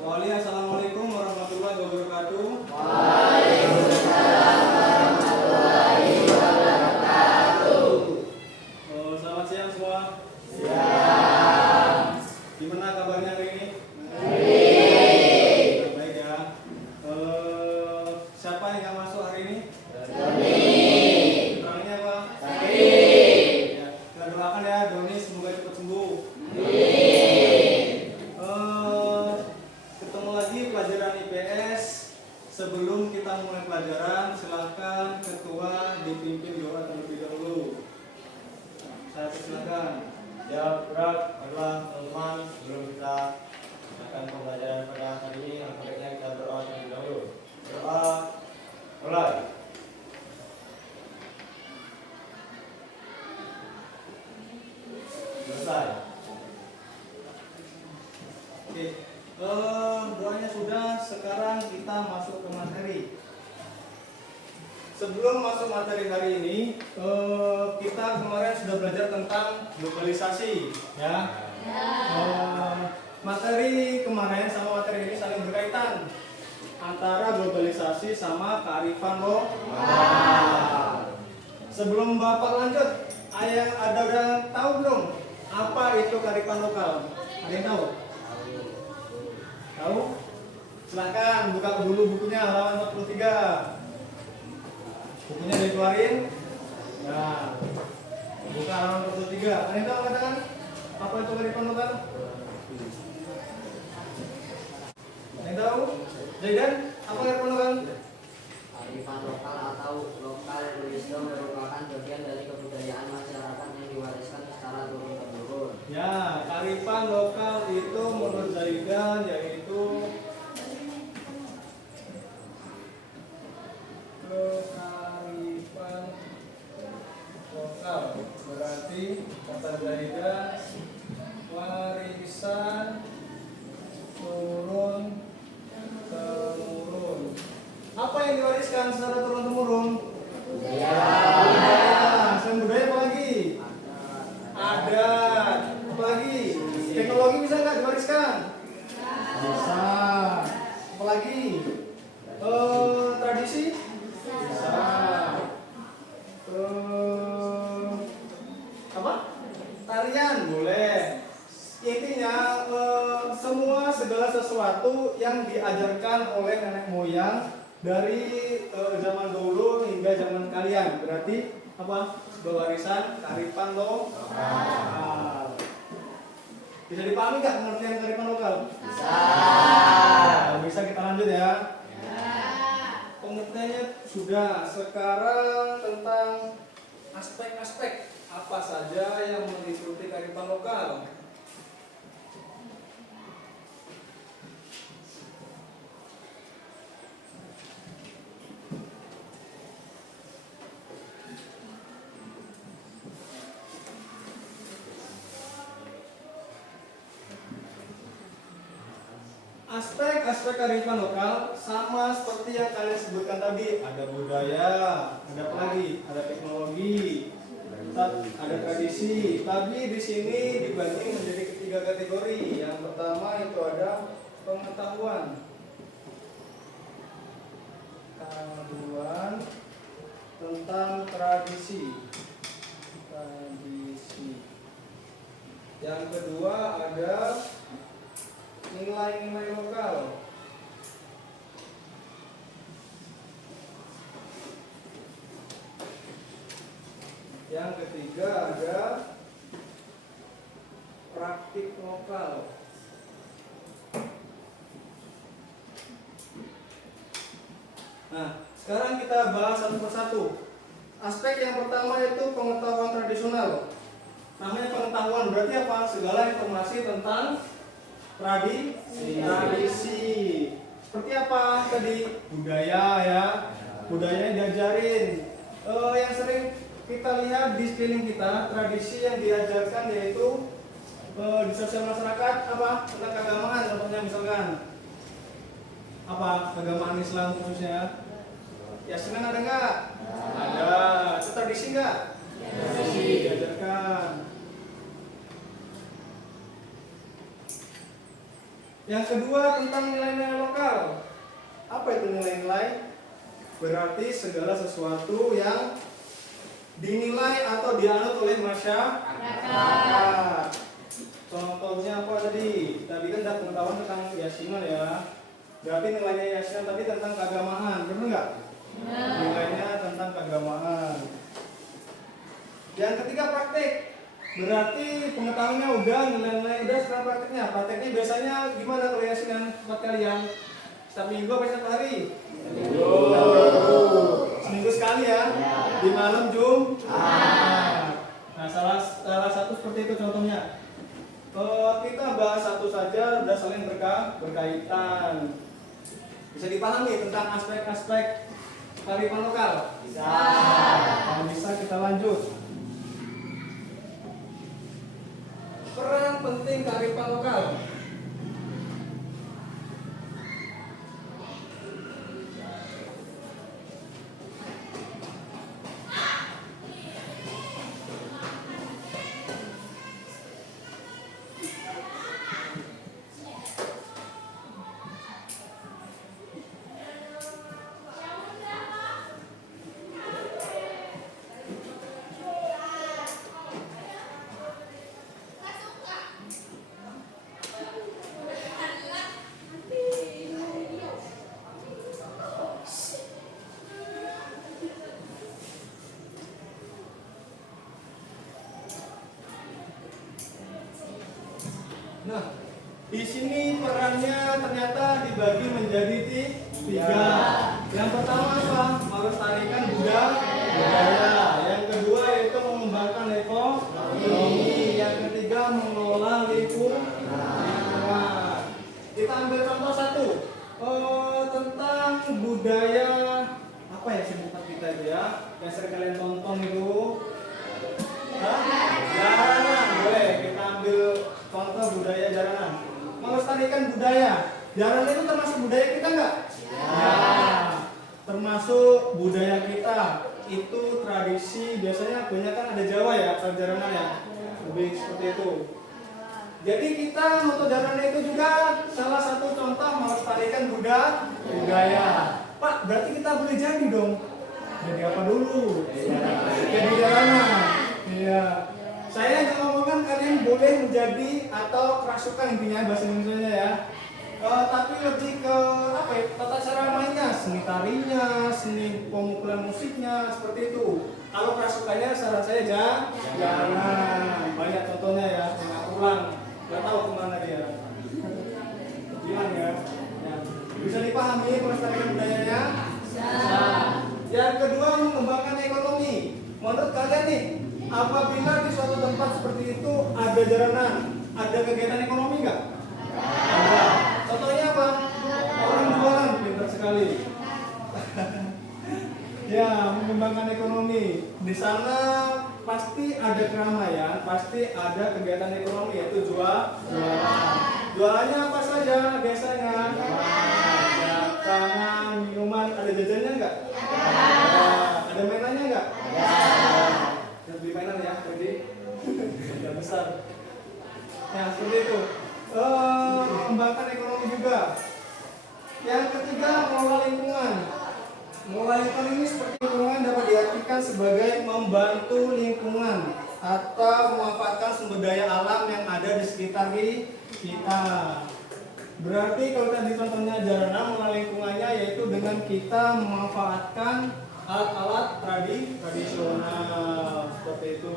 Assalamualaikum warahmatullahi wabarakatuh. Waalaikumsalam warahmatullahi wabarakatuh. Selamat siang semua. Siang. Gimana kabarnya hari ini? Baik. Baik ya. Siapa yang nggak masuk hari ini? Doni. Orangnya apa? Sakit. Ya, kita doakan ya Doni semoga cepat sembuh. Ketemu lagi pelajaran IPS. Sebelum kita mulai pelajaran, silakan ketua dipimpin doa terlebih dahulu. Saya persilakan. Ya, berat adalah teman-teman, sebelum kita akan pembelajaran pada hari ini, baiknya kita berdoa terlebih dahulu. Doa mulai. Selesai. Oke, doanya sudah. Sekarang kita masuk ke materi. Sebelum masuk materi hari ini, kita kemarin sudah belajar tentang globalisasi, ya. Materi kemarin sama materi ini saling berkaitan antara globalisasi sama kearifan lokal. Sebelum Bapak lanjut, ada yang tahu belum apa itu kearifan lokal? Ada yang tahu? Tahu? Silakan buka dulu bukunya halaman 43. Bukunya dikeluarin. Nah, buka halaman 43. Ada yang tahu katakan apa itu kearifan lokal? Ada yang tahu? Zaidan, apa kearifan lokal? Kearifan lokal atau local wisdom merupakan bagian dari kebudayaan masyarakat yang diwariskan secara turun-temurun. Ya, kearifan lokal itu menurut Zaidan yaitu kearifan lokal berarti kata Zaidan warisan turun temurun. Apa yang diwariskan secara turun temurun? Budaya. Selain budaya apa lagi? Adat. Apa lagi? Teknologi bisa nggak diwariskan? Bisa. Apa lagi? Tradisi? Bisa. Apa? Tarian boleh. Intinya semua segala sesuatu yang diajarkan oleh nenek moyang dari zaman dulu hingga zaman kalian. Berarti apa? Pewarisan kearifan lokal. Bisa dipahami nggak pengertian kearifan lokal? Bisa. Bisa kita lanjut ya. Pengertiannya sudah. Sekarang tentang aspek-aspek apa saja yang meliputi kearifan lokal. Aspek-aspek kearifan lokal sama seperti yang kalian sebutkan tadi. Ada budaya, ada apa lagi? Ada teknologi, ada tradisi. Tapi di sini dibagi menjadi ketiga kategori. Yang pertama itu ada pengetahuan. Pengetahuan tentang tradisi. Yang kedua ada nilai-nilai lokal. Yang ketiga ada praktik lokal. Nah, sekarang kita bahas satu persatu. Aspek yang pertama itu pengetahuan tradisional. Namanya pengetahuan berarti apa? Segala informasi tentang tradisi. Seperti apa tadi? Budaya ya. Budayanya diajarin. Yang sering kita lihat di sekeliling kita, tradisi yang diajarkan yaitu di sosial masyarakat apa? Tentang keagamaan contohnya misalkan apa? Keagamaan Islam khususnya. Ya Senin ada nggak? Ada. Itu tradisi nggak? Tradisi diajarkan. Yang kedua tentang nilai-nilai lokal. Apa itu nilai-nilai? Berarti segala sesuatu yang dinilai atau dianut oleh masyarakat. Contohnya apa tadi? Tadi kan udah pengetahuan tentang keyakinan ya. Berarti nilainya keyakinan tadi tentang keagamaan, benar nggak? Nilainya tentang keagamaan. Yang ketiga praktik. Berarti pengetahuannya udah, nilai-nilai udah, sekarang praktiknya. Praktiknya biasanya gimana kalau keyakinan buat kalian? Setiap minggu apa setiap hari? Seminggu sekali ya? Di malam Jumat. Nah, salah satu seperti itu contohnya. Kita bahas satu saja udah saling berkaitan. Bisa dipahami tentang aspek-aspek kearifan lokal? Bisa. Kalau bisa kita lanjut. Peran penting kearifan lokal. Nah, di sini perannya ternyata dibagi menjadi tiga. Yang pertama apa? Melestarikan budaya. Yang kedua itu mengembangkan ekonomi. Yang ketiga mengelola lingkungan. Kita ambil contoh satu tentang budaya apa ya sebutan kita itu ya? Yang sering kalian tonton itu. Jaranan, boleh kita ambil contoh budaya jaranan. Melestarikan budaya. Jaranan itu termasuk budaya kita nggak? Ya. Termasuk budaya kita. Itu tradisi biasanya banyak kan ada Jawa ya, jaranan ya. Lebih seperti itu. Jadi kita untuk jaranan itu juga salah satu contoh melestarikan budaya. Pak, berarti kita boleh jadi dong. Jadi apa dulu? Jadi jaranan. Iya. Saya hanya ngomongkan kalian boleh menjadi atau kerasukan intinya bahasa Indonesia ya. Tapi lebih ke apa ya? Tata cara mainnya, seni tarinya, seni pemukulan musiknya seperti itu. Kalau kerasukannya saran saya jangan. Banyak contohnya ya. Yang ulang. Gak tahu kemana dia. Gimana ya? Bisa dipahami melestarikan budayanya? Bisa. Yang kedua mengembangkan ekonomi. Menurut kalian nih, apabila di suatu tempat seperti itu ada jaranan, ada kegiatan ekonomi nggak? Ada. Contohnya apa? Orang jualan, pintar sekali. Ya, mengembangkan ekonomi. Di sana pasti ada keramaian, pasti ada kegiatan ekonomi yaitu jualan. Jualannya apa saja biasanya? Makanan, minuman, ada jajannya nggak? Ada mainannya nggak? Beli mainan ya, jadi tidak besar. Ya seperti itu. Mengembangkan ekonomi juga. Yang ketiga mengelola lingkungan. Mengelola lingkungan ini seperti lingkungan dapat diartikan sebagai membantu lingkungan atau memanfaatkan sumber daya alam yang ada di sekitar kita. Berarti kalau tadi contohnya jaranan mengelola lingkungannya yaitu dengan kita memanfaatkan alat-alat tradisional seperti itu.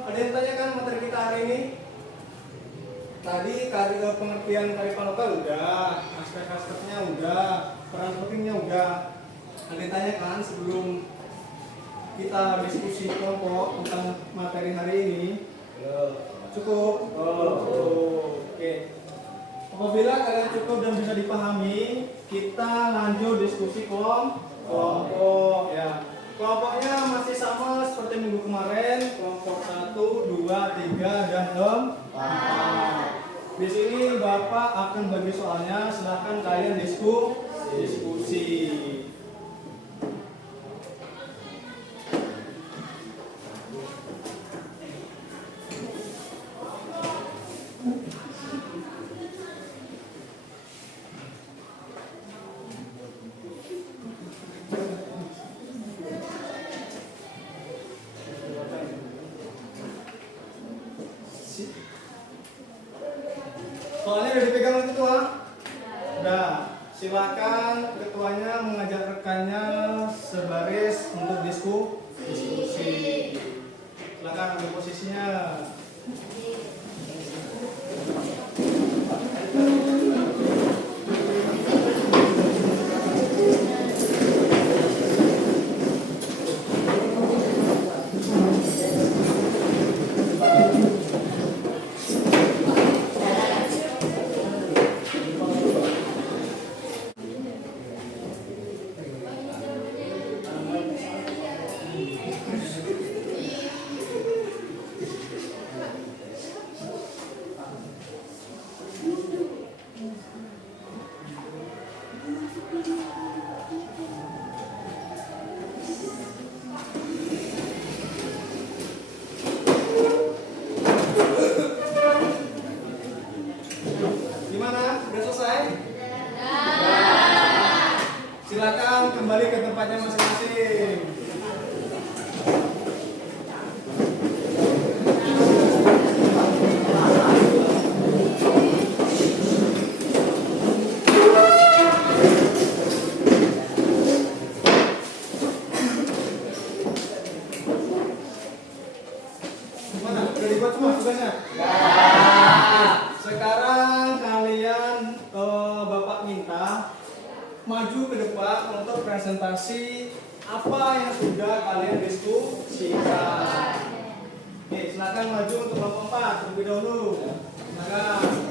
Ada yang tanyakan materi kita hari ini? Tadi pengertian kearifan lokal udah, aspek-aspeknya udah, peran pentingnya udah. Ada yang tanyakan sebelum kita diskusi kelompok tentang materi hari ini? Cukup? Oke. Apabila kalian cukup dan bisa dipahami, kita lanjut diskusi kelompok ya. Kelompoknya masih sama seperti minggu kemarin, kelompok 1, 2, 3, dan 4. Di sini Bapak akan bagi soalnya, silahkan kalian diskusi. Soalnya udah dipegang oleh ketua. Udah, silakan ketuanya mengajak rekannya sebaris untuk diskusi. Silakan ambil posisinya. Gimana? Udah selesai? Silakan kembali ke tempatnya masing-masing. Gimana? Udah dibuat semua tugasnya? Sekarang kalian Bapak minta maju ke depan untuk presentasi apa yang sudah kalian diskusikan. Oke, silakan maju untuk kelompok 4 terlebih dahulu. Silakan.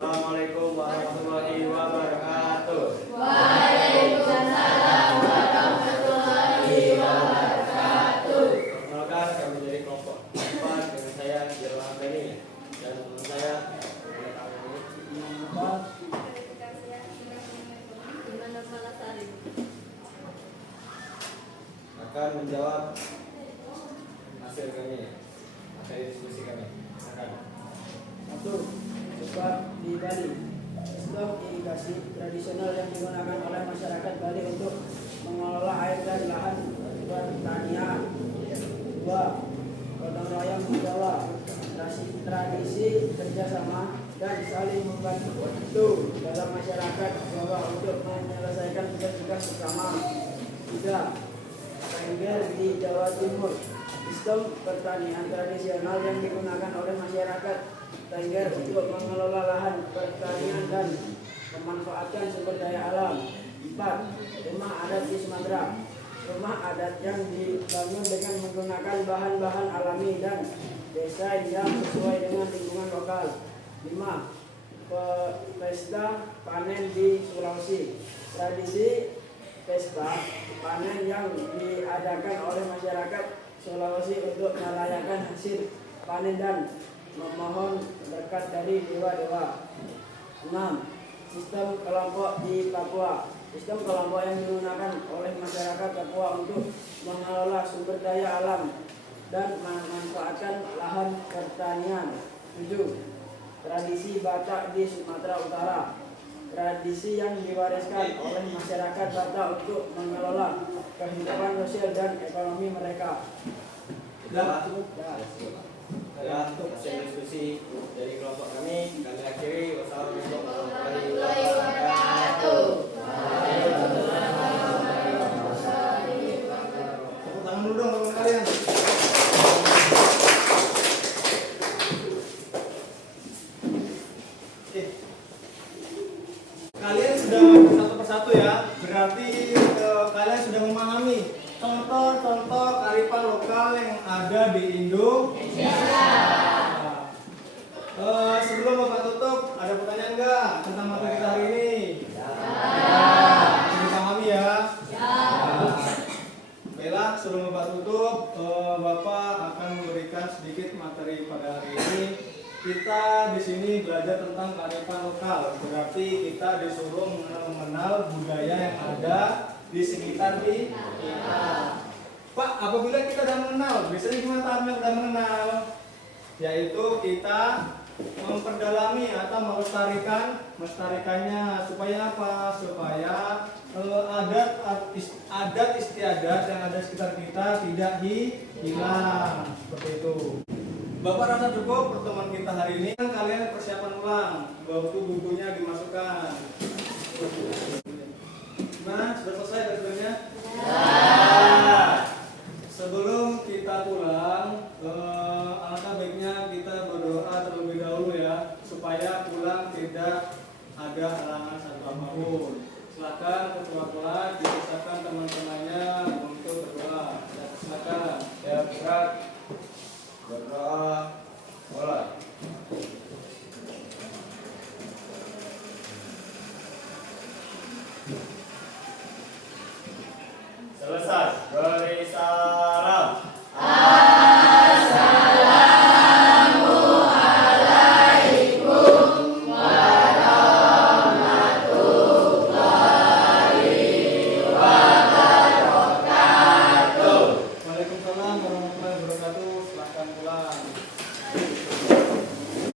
Assalamualaikum warahmatullahi wabarakatuh. Waalaikumsalam warahmatullahi wabarakatuh. Perkenalkan, kami dari kelompok 4 dengan saya Jirwan Abdani dan teman saya akan menjawab hasil kami, hasil diskusi kami. Silakan. Satu, sebab di Bali, sistem irigasi tradisional yang digunakan oleh masyarakat Bali untuk mengelola air dan lahan pertanian. Dua, gotong royong Jawa, tradisi kerjasama dan saling membantu dalam masyarakat Jawa untuk menyelesaikan tugas-tugas bersama. Tiga, Tengger di Jawa Timur, sistem pertanian tradisional yang digunakan oleh masyarakat Tengger untuk mengelola lahan pertanian dan memanfaatkan sumber daya alam. 4. Rumah adat di Sumatera, rumah adat yang dibangun dengan menggunakan bahan-bahan alami dan desain yang sesuai dengan lingkungan lokal. 5. Pesta panen di Sulawesi, tradisi pesta panen yang diadakan oleh masyarakat Sulawesi untuk merayakan hasil panen dan memohon berkat dari dewa-dewa. 6. Sistem kelompok di Papua, sistem kelompok yang digunakan oleh masyarakat Papua untuk mengelola sumber daya alam dan memanfaatkan lahan pertanian. 7. Tradisi Batak di Sumatera Utara, tradisi yang diwariskan oleh masyarakat Batak untuk mengelola kehidupan sosial dan ekonomi mereka. Setelah hasil diskusi dari kelompok kami akhiri. Wassalamualaikum warahmatullahi Wabarakatuh. Tepuk tangan dulu dong teman kalian. Oke. Kalian sudah satu persatu ya. Berarti kalian sudah memahami contoh-contoh kearifan lokal yang ada di Indonesia. Sebelum Bapak tutup, ada pertanyaan nggak tentang materi kita hari ini? Sudah dipahami ya? Baiklah, sebelum Bapak tutup, Bapak akan memberikan sedikit materi pada hari ini. Kita di sini belajar tentang kearifan lokal. Berarti kita disuruh mengenal budaya yang ada di sekitar kita. Pak, apabila kita sudah mengenal, biasanya gimana tahap sudah mengenal? Yaitu kita memperdalami atau melestarikannya supaya apa? Supaya adat istiadat yang ada di sekitar kita tidak hilang seperti itu. Bapak rasa cukup pertemuan kita hari ini? Kalian persiapan ulang, buku-bukunya dimasukkan. Gimana? Sudah selesai dasarnya? Sebelum kita pulang, alangkah baiknya kita berdoa terlebih dahulu ya, supaya pulang tidak ada halangan satu apapun. Silakan ketua kelas dipersilakan teman-temannya untuk berdoa. Silakan. Ya, berat. Berdoa. Mulai.